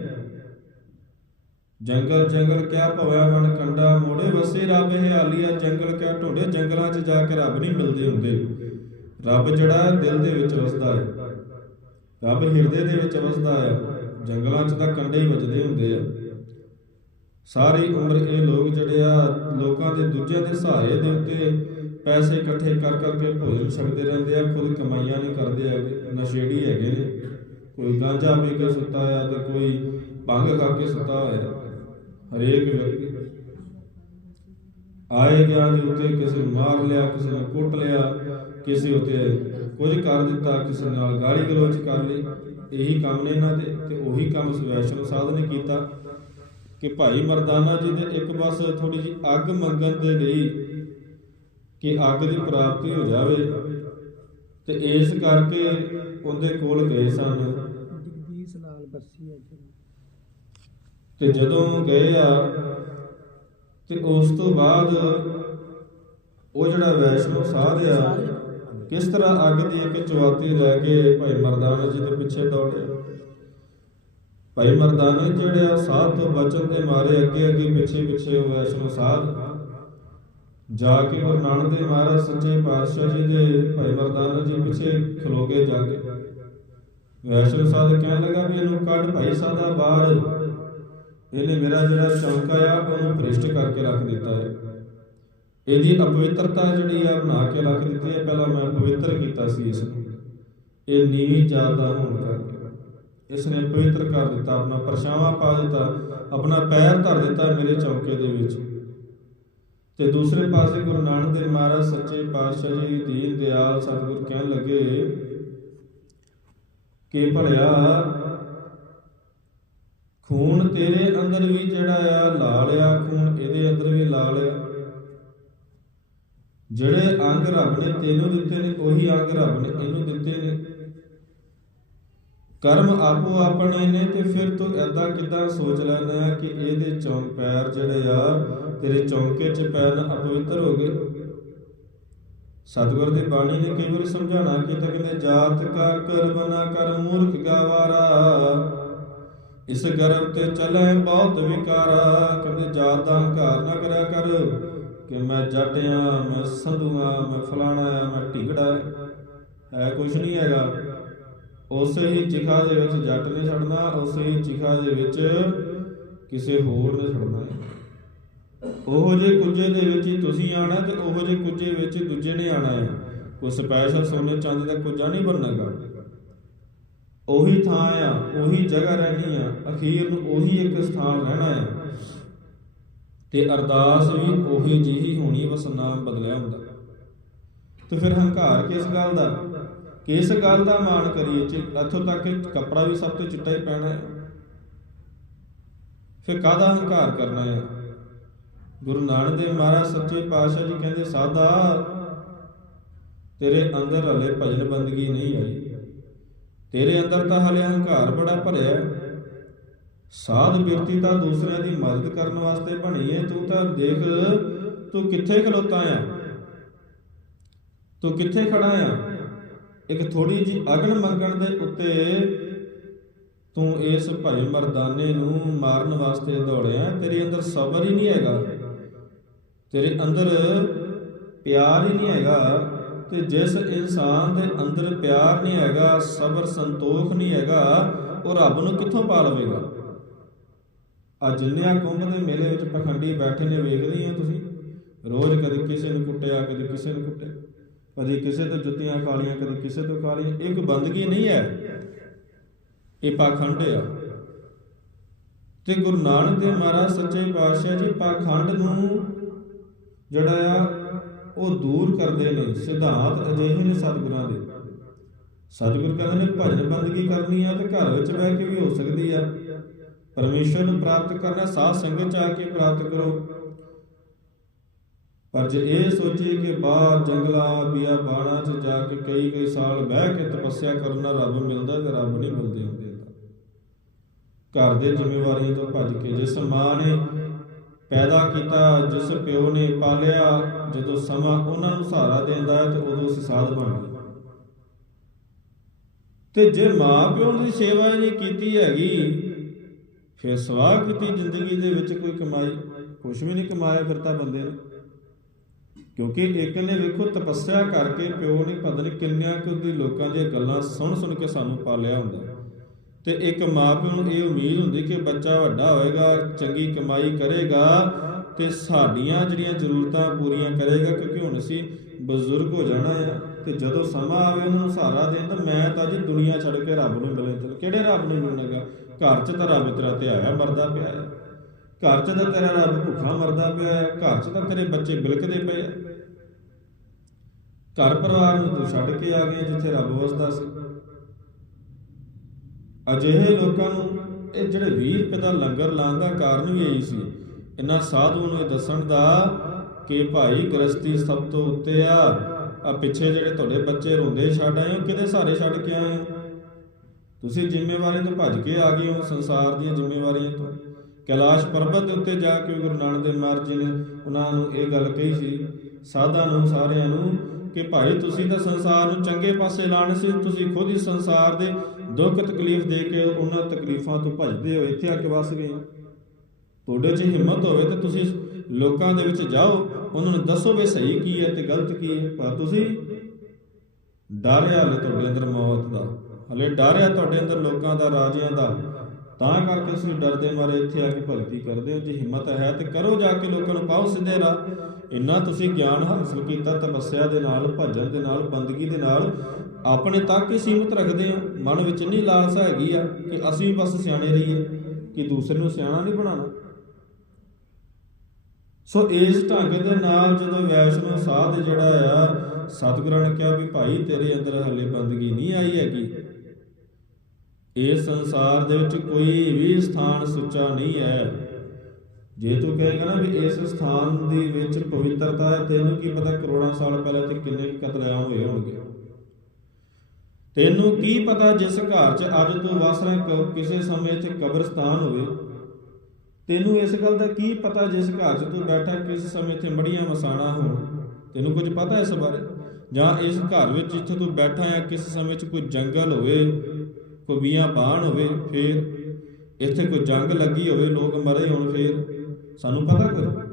ਜੰਗਲ ਜੰਗਲ ਕਿਆ ਭਵਿਆ ਮਨ ਕੰਡਾ, ਮੋੜੇ ਵਸੇ ਰੱਬ ਹਾਲੀਆ ਜੰਗਲ ਕਿਆ ਢੋਂਡੇ, ਜੰਗਲਾਂ 'ਚ ਜਾ ਕੇ ਰੱਬ ਨਹੀਂ ਮਿਲਦੇ ਹੁੰਦੇ। ਰੱਬ ਜਿਹੜਾ ਦਿਲ ਦੇ ਵਿੱਚ ਵਸਦਾ ਹੈ। ਰੱਬ ਹਿਰਦੇ ਦੇ ਵਿੱਚ ਵਸਦਾ ਹੈ। ਜੰਗਲਾਂ 'ਚ ਤਾਂ ਕੰਡੇ ਹੀ ਵੱਜਦੇ ਹੁੰਦੇ ਆ। ਸਾਰੀ ਉਮਰ ਇਹ ਲੋਕ ਜਿਹੜੇ ਆ, ਲੋਕਾਂ ਦੇ ਦੂਜਿਆਂ ਦੇ ਸਹਾਰੇ ਦੇ ਉੱਤੇ ਪੈਸੇ ਇਕੱਠੇ ਕਰ ਕਰਕੇ ਭੋਜਨ ਛਕਦੇ ਰਹਿੰਦੇ ਆ, ਖੁਦ ਕਮਾਈਆਂ ਨਹੀਂ ਕਰਦੇ ਹੈਗੇ ਨਸ਼ੇੜੀ ਹੈਗੇ ਨੇ। ਕੋਈ ਗਾਂਜਾ ਪੀ ਕੇ ਸੁੱਤਾ ਆ ਤੇ ਕੋਈ ਭੰਗ ਖਾ ਕੇ ਸੁੱਤਾ ਹੋਇਆ, ਹਰੇਕ ਵਿਅਕਤੀ। ਆਏ ਗਿਆ ਦੇ ਉੱਤੇ ਕਿਸੇ ਨੂੰ ਮਾਰ ਲਿਆ, ਕਿਸੇ ਨੂੰ ਕੁੱਟ ਲਿਆ, ਕਿਸੇ ਉੱਤੇ ਕੁਝ ਕਰ ਦਿੱਤਾ, ਕਿਸੇ ਨਾਲ ਗਾਲੀ ਗਲੋਚ ਕਰ ਲਈ। ਇਹੀ ਕੰਮ ਨੇ ਇਹਨਾਂ ਦੇ ਤੇ ਉਹੀ ਕੰਮ ਸਵੈਸ਼ਨੋ ਸਾਧ ਨੇ ਕੀਤਾ ਕਿ ਭਾਈ ਮਰਦਾਨਾ ਜੀ ਦੇ ਇੱਕ ਬਸ ਥੋੜੀ ਜੀ ਅੱਗ ਮੰਗਣ ਦੇ ਲਈ ਕਿ ਅੱਗ ਦੀ ਪ੍ਰਾਪਤੀ ਹੋ ਜਾਵੇ ਤੇ ਇਸ ਕਰਕੇ ਉਹਦੇ ਕੋਲ ਗਏ ਸਨ। ਤੇ ਜਦੋਂ ਗਏ ਆ ਤੇ ਉਸ ਤੋਂ ਬਾਅਦ ਉਹ ਜਿਹੜਾ ਵੈਸ਼ਨੋ ਸਾਧ ਆ ਕਿਸ ਤਰ੍ਹਾਂ ਅੱਗ ਦੀ ਇੱਕ ਚੁਆਤੀ ਲੈ ਕੇ ਭਾਈ ਮਰਦਾਨਾ ਜੀ ਦੇ ਪਿੱਛੇ ਦੌੜੇ? ਭਾਈ ਮਰਦਾਨਾ ਜਿਹੜੇ ਸਾਧ ਤੋਂ ਬਚਨ ਦੇ ਮਾਰੇ, ਅੱਗੇ ਅੱਗੇ ਪਿੱਛੇ ਪਿੱਛੇ ਵੈਸ਼ਨੋ ਸਾਧ। ਜਾ ਕੇ ਗੁਰੂ ਨਾਨਕ ਦੇਵ ਮਹਾਰਾਜ ਸੱਚੇ ਪਾਤਸ਼ਾਹ ਜੀ ਦੇ ਭਾਈ ਮਰਦਾਨਾ ਜੀ ਪਿੱਛੇ ਖਲੋਗੇ ਜਾ ਕੇ। ਵੈਸ਼ਨੋ ਸਾਧ ਕਹਿਣ ਲੱਗਾ ਵੀ ਇਹਨੂੰ ਕੱਢ ਭਾਈ ਸਾਦਾ ਬਾਹਰ। ਇਹਨੇ ਮੇਰਾ ਜਿਹੜਾ ਚੌਂਕਾ ਆ ਉਹਨੂੰ ਭ੍ਰਿਸ਼ਟ ਕਰਕੇ ਰੱਖ ਦਿੱਤਾ ਹੈ। ਇਹਦੀ ਅਪਵਿੱਤਰਤਾ ਜਿਹੜੀ ਆ ਬਣਾ ਕੇ ਰੱਖ ਦਿੱਤੀ ਹੈ ਪਹਿਲਾਂ ਮੈਂ ਪਵਿੱਤਰ ਕੀਤਾ ਸੀ ਇਸ ਨੂੰ। ਇਹ ਨੀਵੀਂ ਜਾਦਾ ਹੋਣ ਕਰਕੇ ਇਸ ਨੇ ਪਵਿੱਤਰ ਕਰ ਦਿੱਤਾ, ਆਪਣਾ ਪਰਛਾਵਾਂ ਪਾ ਦਿੱਤਾ, ਆਪਣਾ ਪੈਰ ਧਰ ਦਿੱਤਾ ਮੇਰੇ ਚੌਂਕੇ ਦੇ ਵਿੱਚ। ਤੇ ਦੂਸਰੇ ਪਾਸੇ ਗੁਰੂ ਨਾਨਕ ਦੇਵ ਮਹਾਰਾਜ ਸੱਚੇ ਪਾਤਸ਼ਾਹ ਜੀ ਦੀਨ ਦਿਆਲ ਸਤਿਗੁਰ ਕਹਿਣ ਲੱਗੇ ਕਿ ਭਲਿਆ, ਖੂਨ ਤੇਰੇ ਅੰਦਰ ਵੀ ਜਿਹੜਾ ਆ, ਲਾਲ ਆ, ਖੂਨ ਇਹਦੇ ਅੰਦਰ ਵੀ ਲਾਲ ਆ। ਜਿਹੜੇ ਅੰਗ ਰੱਬ ਨੇ, ਤੈਨੂੰ ਦਿੱਤੇ ਨੇ, ਉਹੀ ਅੰਗ ਰੱਬ ਨੇ, ਇਹਨੂੰ ਦਿੱਤੇ ਨੇ। ਕਰਮ ਆਪੋ ਆਪਣੇ ਨੇ, ਤੇ ਫਿਰ ਤੂੰ ਐਦਾਂ ਕਿਦਾਂ ਸੋਚ ਲੈਂਦਾ ਕਿ ਇਹਦੇ ਚੌਂਕ ਪੈਰ ਜਿਹੜੇ ਆ, ਤੇਰੇ ਚੌਂਕੇ 'ਚ ਪੈਰ ਅਪਵਿੱਤਰ ਹੋ ਗਏ? ਸਤਿਗੁਰ ਦੀ ਬਾਣੀ ਨੇ ਕਈ ਵਾਰੀ ਸਮਝਾਣਾ ਕਿ ਤਾਂ ਕਹਿੰਦੇ ਜਾਤ ਕਾ ਕਰਮ ਕਰ, ਮੂਰਖ ਗਾਵਾਰਾ। ਇਸ ਗਰਭ ਤੇ ਚੱਲੇ ਬਹੁਤ ਵਿਕਾਰਾ, ਕਹਿੰਦੇ ਜਾਤ ਦਾ ਹੰਕਾਰ ਨਾ ਕਰਿਆ ਕਰ। ਕਿ ਮੈਂ ਜੱਟ ਆ ਮੈਂ ਸੰਧੂ ਆ ਮੈਂ ਫਲਾਣਾ ਆ ਮੈਂ ਢਿਗੜਾ। ਹੈ ਕੁਝ ਨਹੀਂ ਹੈਗਾ। ਉਸੇ ਹੀ ਚਿਖਾ ਦੇ ਵਿੱਚ ਜੱਟ ਨੇ ਛੱਡਣਾ, ਉਸੇ ਹੀ ਚਿਖਾ ਦੇ ਵਿੱਚ ਕਿਸੇ ਹੋਰ ਨੇ ਛੱਡਣਾ। ਉਹੋ ਜੇ ਕੁੱਜੇ ਦੇ ਵਿੱਚ ਹੀ ਤੁਸੀਂ ਆਣਾ ਤੇ ਉਹੋ ਜੇ ਕੁੱਜੇ ਵਿੱਚ ਦੂਜੇ ਨੇ ਆਣਾ ਹੈ। ਕੋਈ ਸਪੈਸ਼ਲ ਸੋਨੇ ਚਾਂਦੀ ਦਾ ਕੁੱਜਾ ਨਹੀਂ ਬਣਨਾਗਾ। ਉਹੀ ਥਾਂ ਆ, ਉਹੀ ਜਗ੍ਹਾ ਰਹਿਣੀ ਆ। ਅਖੀਰ ਨੂੰ ਉਹੀ ਇੱਕ ਸਥਾਨ ਰਹਿਣਾ ਹੈ। ਤੇ ਅਰਦਾਸ ਵੀ ਉਹੀ ਜਿਹੀ ਹੋਣੀ ਬਸ ਨਾਮ ਬਦਲਿਆ ਹੁੰਦਾ। ਤੇ ਫਿਰ ਹੰਕਾਰ ਕਿਸ ਗੱਲ ਦਾ? ਕਿਸ ਗੱਲ ਦਾ ਮਾਣ ਕਰੀਏ ਚਿ- ਇੱਥੋਂ ਤੱਕ ਕਿ ਕੱਪੜਾ ਵੀ ਸਭ ਤੋਂ ਚਿੱਟਾ ਹੀ ਪੈਣਾ ਹੈ। ਫਿਰ ਕਾਹਦਾ ਹੰਕਾਰ ਕਰਨਾ ਹੈ? ਗੁਰੂ ਨਾਨਕ ਦੇਵ ਮਹਾਰਾਜ ਸੱਚੇ ਪਾਤਸ਼ਾਹ ਜੀ ਕਹਿੰਦੇ ਸਾਦਾ ਤੇਰੇ ਅੰਦਰ ਹਲੇ ਭਜਨ ਬੰਦਗੀ ਨਹੀਂ ਆਈ। ਤੇਰੇ ਅੰਦਰ ਤਾਂ ਹਲੇ ਹੰਕਾਰ ਬੜਾ ਭਰਿਆ ਹੈ। ਸਾਧ ਬਿਰਤੀ ਤਾਂ ਦੂਸਰਿਆਂ ਦੀ ਮਦਦ ਕਰਨ ਵਾਸਤੇ ਬਣੀ ਏ। ਤੂੰ ਤਾਂ ਦੇਖ, ਤੂੰ ਕਿੱਥੇ ਖਲੋਤਾ ਆ? ਤੂੰ ਕਿੱਥੇ ਖੜਾ ਆ? ਇੱਕ ਥੋੜੀ ਜੀ ਅਗਨ ਮੰਗਣ ਦੇ ਉੱਤੇ ਤੂੰ ਇਸ ਭਾਈ ਮਰਦਾਨੇ ਨੂੰ ਮਾਰਨ ਵਾਸਤੇ ਦੌੜਿਆ। ਤੇਰੇ ਅੰਦਰ ਸਬਰ ਹੀ ਨਹੀਂ ਹੈਗਾ। ਤੇਰੇ ਅੰਦਰ ਪਿਆਰ ਹੀ ਨਹੀਂ ਹੈਗਾ। ਤੇ ਜਿਸ ਇਨਸਾਨ ਦੇ ਅੰਦਰ ਪਿਆਰ ਨਹੀਂ ਹੈਗਾ, ਸਬਰ ਸੰਤੋਖ ਨਹੀਂ ਹੈਗਾ, ਉਹ ਰੱਬ ਨੂੰ ਕਿੱਥੋਂ ਪਾ ਲਵੇਗਾ ਆ ਜਿੰਨਿਆਂ ਕੁੰਭ ਦੇ ਮੇਲੇ ਵਿੱਚ ਪਖੰਡੀ ਬੈਠੇ ਨੇ ਵੇਖਦੇ ਹੋ ਤੁਸੀਂ? ਰੋਜ਼ ਕਦੇ ਕਿਸੇ ਨੂੰ ਕੁੱਟਿਆ, ਕਦੇ ਕਿਸੇ ਨੂੰ ਕੁੱਟਿਆ। ਕਦੇ ਕਿਸੇ ਤੋਂ ਜੁੱਤੀਆਂ ਖਾਲੀਆਂ ਕਦੇ ਕਿਸੇ ਤੋਂ ਖਾਲੀਆਂ ਇਹ ਕੋਈ ਬੰਦਗੀ ਨਹੀਂ ਹੈ। ਇਹ ਪਾਖੰਡ ਆ। ਤੇ ਗੁਰੂ ਨਾਨਕ ਦੇਵ ਮਹਾਰਾਜ ਸੱਚੇ ਪਾਤਸ਼ਾਹ ਜੀ, ਪਾਖੰਡ ਨੂੰ ਜਿਹੜਾ ਆ, ਉਹ ਦੂਰ ਕਰਦੇ ਨੇ, ਸਿਧਾਂਤ ਅਜਿਹੇ ਨੇ ਸਤਿਗੁਰਾਂ ਦੇ। ਸਤਿਗੁਰ ਕਹਿੰਦੇ ਨੇ, ਭਜਨ ਬੰਦਗੀ ਕਰਨੀ ਆ ਤੇ ਘਰ ਵਿੱਚ ਬਹਿ ਕੇ ਵੀ ਹੋ ਸਕਦੀ ਆ। ਪਰਮੇਸ਼ਰ ਨੂੰ ਪ੍ਰਾਪਤ ਕਰਨਾ, ਸਾਧ ਸੰਗਤ ਚ ਆ ਕੇ ਪ੍ਰਾਪਤ ਕਰੋ। ਪਰ ਜੇ ਇਹ ਸੋਚੀਏ ਕਿ ਬਾਹਰ ਜੰਗਲਾ, ਬਿਆ ਬਾਣਾ 'ਚ ਜਾ ਕੇ ਕਈ ਕਈ ਸਾਲ ਬਹਿ ਕੇ ਤਪੱਸਿਆ ਕਰਨ ਨਾਲ ਰੱਬ ਮਿਲਦਾ ਤੇ ਰੱਬ ਨਹੀਂ ਮਿਲਦੇ ਹੁੰਦੇ ਘਰ ਦੇ ਜ਼ਿੰਮੇਵਾਰੀਆਂ ਤੋਂ ਭੱਜ ਕੇ ਜਿਸ ਮਾਂ ਨੇ ਪੈਦਾ ਕੀਤਾ, ਜਿਸ ਪਿਓ ਨੇ ਪਾਲਿਆ, ਜਦੋਂ ਸਮਾਂ ਉਹਨਾਂ ਨੂੰ ਸਹਾਰਾ ਦਿੰਦਾ ਹੈ ਤੇ ਉਦੋਂ ਅਸੀਂ ਸਾਧ ਬਣ ਗਏ। ਤੇ ਜੇ ਮਾਂ ਪਿਓ ਦੀ ਸੇਵਾ ਨਹੀਂ ਕੀਤੀ ਹੈਗੀ ਫਿਰ ਸਵਾਹ ਕੀਤੀ ਜ਼ਿੰਦਗੀ ਦੇ ਵਿੱਚ ਕੋਈ ਕਮਾਈ ਕੁਝ ਵੀ ਨਹੀਂ ਕਮਾਇਆ ਫਿਰ ਤਾਂ ਬੰਦੇ ਨੇ। ਕਿਉਂਕਿ ਇੱਕ ਨੇ ਵੇਖੋ ਤਪੱਸਿਆ ਕਰਕੇ ਪਿਓ ਨੇ ਪਤਾ ਨਹੀਂ ਕਿੰਨਿਆਂ ਕੁ ਦੀ ਲੋਕਾਂ ਦੀਆਂ ਗੱਲਾਂ ਸੁਣ ਸੁਣ ਕੇ ਸਾਨੂੰ ਪਾਲਿਆ ਹੁੰਦਾ। ਤੇ ਇੱਕ ਮਾਪਿਓ ਨੂੰ ਇਹ ਉਮੀਦ ਹੁੰਦੀ ਕਿ ਬੱਚਾ ਵੱਡਾ ਹੋਏਗਾ, ਚੰਗੀ ਕਮਾਈ ਕਰੇਗਾ ਤੇ ਸਾਡੀਆਂ ਜਿਹੜੀਆਂ ਜ਼ਰੂਰਤਾਂ ਪੂਰੀਆਂ ਕਰੇਗਾ, ਕਿਉਂਕਿ ਹੁਣ ਅਸੀਂ ਬਜ਼ੁਰਗ ਹੋ ਜਾਣਾ ਆ ਤੇ ਜਦੋਂ ਸਮਾਂ ਆਵੇ ਉਹਨਾਂ ਨੂੰ ਸਹਾਰਾ ਦੇਣ ਤਾਂ ਮੈਂ ਤਾਂ ਜੀ ਦੁਨੀਆ ਛੱਡ ਕੇ ਰੱਬ ਨੂੰ ਮਿਲਣ ਚੱਲ, ਕਿਹੜੇ ਰੱਬ ਨੂੰ ਮਿਲਣਾਗਾ ਘਰ 'ਚ ਤਾਂ ਰੱਬ ਤੇਰਾ ਧਿਆਇਆ ਮਰਦਾ ਪਿਆ ਹੈ। ਘਰ 'ਚ ਤਾਂ ਤੇਰਾ ਰੱਬ ਭੁੱਖਾ ਮਰਦਾ ਪਿਆ ਹੈ। ਘਰ 'ਚ ਤਾਂ ਤੇਰੇ ਬੱਚੇ ਬਿਲਕਦੇ ਪਏ ਆ ਘਰ ਪਰਿਵਾਰ ਨੂੰ ਤੂੰ ਛੱਡ ਕੇ ਆ ਗਿਆ ਜਿੱਥੇ ਰੱਬ ਵਸਦਾ ਸੀ। ਅਜਿਹੇ ਲੋਕਾਂ ਨੂੰ ਇਹ ਜਿਹੜੇ 20 ਰੁਪਏ ਦਾ ਲੰਗਰ ਲਾਉਣ ਦਾ ਕਾਰਨ ਵੀ ਇਹੀ ਸੀ। ਇਹਨਾਂ ਸਾਧੂਆਂ ਨੂੰ ਇਹ ਦੱਸਣ ਦਾ ਕਿ ਭਾਈ ਗ੍ਰਸਤੀ ਸਭ ਤੋਂ ਉੱਤੇ ਆ। ਆ ਪਿੱਛੇ ਜਿਹੜੇ ਤੁਹਾਡੇ ਬੱਚੇ ਰੋਂਦੇ ਛੱਡ ਆਏ ਹੋ? ਕਿਹਦੇ ਸਾਰੇ ਛੱਡ ਕੇ ਆਏ ਹੋ? ਤੁਸੀਂ ਜ਼ਿੰਮੇਵਾਰੀ ਤੋਂ ਭੱਜ ਕੇ ਆ ਗਏ ਹੋ ਸੰਸਾਰ ਦੀਆਂ ਜ਼ਿੰਮੇਵਾਰੀਆਂ ਤੋਂ ਕੈਲਾਸ਼ ਪਰਬਤ ਦੇ ਉੱਤੇ ਜਾ ਕੇ ਗੁਰੂ ਨਾਨਕ ਦੇਵ ਮਹਾਰਾਜ ਜੀ ਨੇ ਉਹਨਾਂ ਨੂੰ ਇਹ ਗੱਲ ਕਹੀ ਸੀ, ਸਾਧਾਂ ਨੂੰ ਸਾਰਿਆਂ ਨੂੰ ਕਿ ਭਾਈ ਤੁਸੀਂ ਤਾਂ ਸੰਸਾਰ ਨੂੰ ਚੰਗੇ ਪਾਸੇ ਲਾਣ ਸੀ, ਤੁਸੀਂ ਖੁਦ ਹੀ ਸੰਸਾਰ ਦੇ ਦੁੱਖ ਤਕਲੀਫ ਦੇ ਕੇ ਉਹਨਾਂ ਤਕਲੀਫਾਂ ਤੋਂ ਭੱਜਦੇ ਹੋ, ਇੱਥੇ ਆ ਕੇ ਵਸ ਗਏ ਹੋ। ਤੁਹਾਡੇ 'ਚ ਹਿੰਮਤ ਹੋਵੇ ਤਾਂ ਤੁਸੀਂ ਲੋਕਾਂ ਦੇ ਵਿੱਚ ਜਾਓ, ਉਹਨਾਂ ਨੂੰ ਦੱਸੋ ਵੀ ਸਹੀ ਕੀ ਹੈ ਤੇ ਗਲਤ ਕੀ ਹੈ, ਪਰ ਤੁਸੀਂ ਡਰ ਹੈ ਹਲੇ ਤੁਹਾਡੇ ਅੰਦਰ ਮੌਤ ਦਾ ਹਲੇ ਡਰ ਹੈ ਤੁਹਾਡੇ ਅੰਦਰ ਲੋਕਾਂ ਦਾ, ਰਾਜਿਆਂ ਦਾ। ਤਾਂ ਕਰਕੇ ਤੁਸੀਂ ਡਰਦੇ ਮਾਰੇ ਇੱਥੇ ਆ ਕੇ ਭਗਤੀ ਕਰਦੇ ਹੋ, ਜੇ ਹਿੰਮਤ ਹੈ ਤੇ ਕਰੋ ਜਾ ਕੇ ਲੋਕਾਂ ਨੂੰ ਪਾਓ ਸਿੱਧੇ ਰਾਹ। ਇੰਨਾ ਤੁਸੀਂ ਗਿਆਨ ਹਾਸਲ ਕੀਤਾ ਤਪੱਸਿਆ ਦੇ ਨਾਲ ਭਜਨ ਦੇ ਨਾਲ, ਬੰਦਗੀ ਦੇ ਨਾਲ, ਆਪਣੇ ਤੱਕ ਹੀ ਸੀਮਤ ਰੱਖਦੇ ਹੋ। ਮਨ ਵਿੱਚ ਇੰਨੀ ਲਾਲਸਾ ਹੈਗੀ ਆ ਕਿ ਅਸੀਂ ਬਸ ਸਿਆਣੇ ਰਹੀਏ, ਕਿ ਦੂਸਰੇ ਨੂੰ ਸਿਆਣਾ ਨਹੀਂ ਬਣਾਉਣਾ। ਸੋ ਇਸ ਢੰਗ ਦੇ ਨਾਲ ਜਦੋਂ ਵੈਸ਼ਨੋ ਸਾਧ ਜਿਹੜਾ ਆ, ਸਤਿਗੁਰਾਂ ਨੇ ਕਿਹਾ ਵੀ ਭਾਈ ਤੇਰੇ ਅੰਦਰ ਹਲੇ ਬੰਦਗੀ ਨਹੀਂ ਆਈ ਹੈਗੀ। ਇਸ ਸੰਸਾਰ ਦੇ ਵਿੱਚ ਕੋਈ ਵੀ ਸਥਾਨ ਸੁੱਚਾ ਨਹੀਂ ਹੈ। ਜੇ ਤੂੰ ਕਹੇਗਾ ਨਾ ਵੀ ਇਸ ਸਥਾਨ ਦੇ ਵਿੱਚ ਪਵਿੱਤਰਤਾ ਹੈ, ਤੈਨੂੰ ਕੀ ਪਤਾ ਕਰੋੜਾਂ ਸਾਲ ਪਹਿਲਾਂ ਤੇ ਕਿੰਨੇ ਕੁ ਕਤਲੇਆਮ ਹੋਏ ਹੋਣਗੇ? ਤੈਨੂੰ ਕੀ ਪਤਾ ਜਿਸ ਘਰ 'ਚ ਅੱਜ ਤੂੰ ਵਸ ਰਿਹਾ ਕਿਸੇ ਸਮੇਂ 'ਚ ਕਬਰਸਤਾਨ ਹੋਵੇ? ਤੈਨੂੰ ਇਸ ਗੱਲ ਦਾ ਕੀ ਪਤਾ ਜਿਸ ਘਰ 'ਚ ਤੂੰ ਬੈਠਾ ਕਿਸ ਸਮੇਂ ਤੇ ਮੜੀਆਂ ਮਸਾਣਾ ਹੋਣ? ਤੈਨੂੰ ਕੁਝ ਪਤਾ ਇਸ ਬਾਰੇ? ਜਾਂ ਇਸ ਘਰ ਵਿੱਚ ਜਿੱਥੇ ਤੂੰ ਬੈਠਾ ਹੈ ਕਿਸ ਸਮੇਂ 'ਚ ਕੋਈ ਜੰਗਲ ਹੋਵੇ? ਕੋਈ ਬੀਆਂ ਬਾਣ ਹੋਵੇ, ਫੇਰ ਇੱਥੇ ਕੋਈ ਜੰਗ ਲੱਗੀ ਹੋਵੇ, ਲੋਕ ਮਰੇ ਹੋਣ ਫੇਰ, ਸਾਨੂੰ ਪਤਾ ਕਰ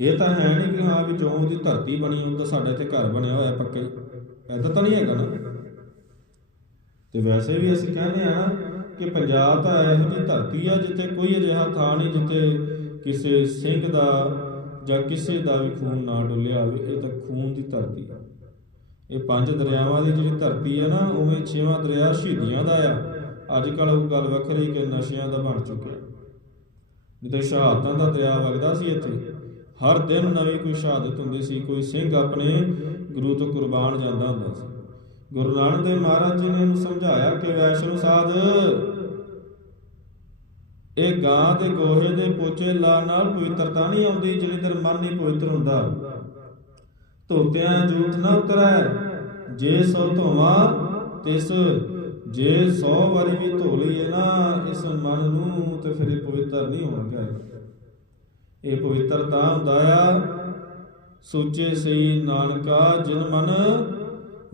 ਇਹ ਤਾਂ ਹੈ ਨਹੀਂ ਕਿ ਹਾਂ ਵੀ ਜੋ ਉਹਦੀ ਧਰਤੀ ਬਣੀ ਉਹ ਤਾਂ ਸਾਡੇ ਤੇ ਘਰ ਬਣਿਆ ਹੋਇਆ ਪੱਕੇ। ਐਦਾਂ ਤਾਂ ਨਹੀਂ ਹੈਗਾ ਨਾ। ਤੇ ਵੈਸੇ ਵੀ ਅਸੀਂ ਕਹਿੰਦੇ ਆ ਨਾ ਕਿ ਪੰਜਾਬ ਤਾਂ ਇਹੋ ਜਿਹੀ ਧਰਤੀ ਆ, ਜਿੱਥੇ ਕੋਈ ਅਜਿਹਾ ਥਾਂ ਨਹੀਂ, ਜਿੱਥੇ ਕਿਸੇ ਸਿੰਘ ਦਾ ਜਾਂ ਕਿਸੇ ਦਾ ਵੀ ਖੂਨ ਨਾ ਡੁੱਲਿਆ ਹੋਵੇ, ਇਹ ਤਾਂ ਖੂਨ ਦੀ ਧਰਤੀ ਆ। ਇਹ ਪੰਜ ਦਰਿਆਵਾਂ ਦੀ ਜਿਹੜੀ ਧਰਤੀ ਆ ਨਾ, ਉਵੇਂ ਛੇਵਾਂ ਦਰਿਆ ਸ਼ਹੀਦੀਆਂ ਦਾ ਆ। ਅੱਜ ਕੱਲ ਉਹ ਗੱਲ ਵੱਖਰੀ ਕਿ ਨਸ਼ਿਆਂ ਦਾ ਬਣ ਚੁੱਕਿਆ। ਜਿੱਥੇ ਸ਼ਹਾਦਤਾਂ ਦਾ ਦਰਿਆ ਵਗਦਾ ਸੀ ਇੱਥੇ, ਹਰ ਦਿਨ ਨਵੀਂ ਕੋਈ ਸ਼ਹਾਦਤ ਹੁੰਦੀ ਸੀ, ਕੋਈ ਸਿੰਘ ਆਪਣੇ ਗੁਰੂ ਤੋਂ ਕੁਰਬਾਨ ਜਾਂਦਾ ਹੁੰਦਾ ਸੀ। ਗੁਰੂ ਨਾਨਕ ਦੇਵ ਮਹਾਰਾਜ ਜੀ ਨੇ ਉਹਨੂੰ ਸਮਝਾਇਆ ਕਿ ਵੈਸ਼ਨੋ ਸਾਧ, ਇਹ ਗਾਂ ਦੇ ਗੋਹੇ ਦੇ ਪੋਚੇ ਲਾ ਨਾਲ ਪਵਿੱਤਰਤਾ ਨਹੀਂ ਆਉਂਦੀ ਜਿੰਨੀ ਦੇਰ ਮਨ ਨਹੀਂ ਪਵਿੱਤਰ ਹੁੰਦਾ। ਧੋਤਿਆਂ ਜੂਠ ਨਾ ਉਤਰੈ। ਜੇ ਸੋ ਧੋਵਾ, ਤਿਸ ਜੇ 100 ਵਾਰੀ ਵੀ ਧੋ ਲਈਏ ਨਾ, ਇਸ ਮਨ ਨੂੰ ਤੇ ਫਿਰ ਇਹ ਪਵਿੱਤਰ ਨਹੀਂ ਹੋਣਗਾ ਇਹ ਪਵਿੱਤਰ ਤਾਂ ਹੁੰਦਾ ਆ, ਸੋਚੇ ਸਈ ਨਾਨਕਾ ਜਿਨ ਮਨ,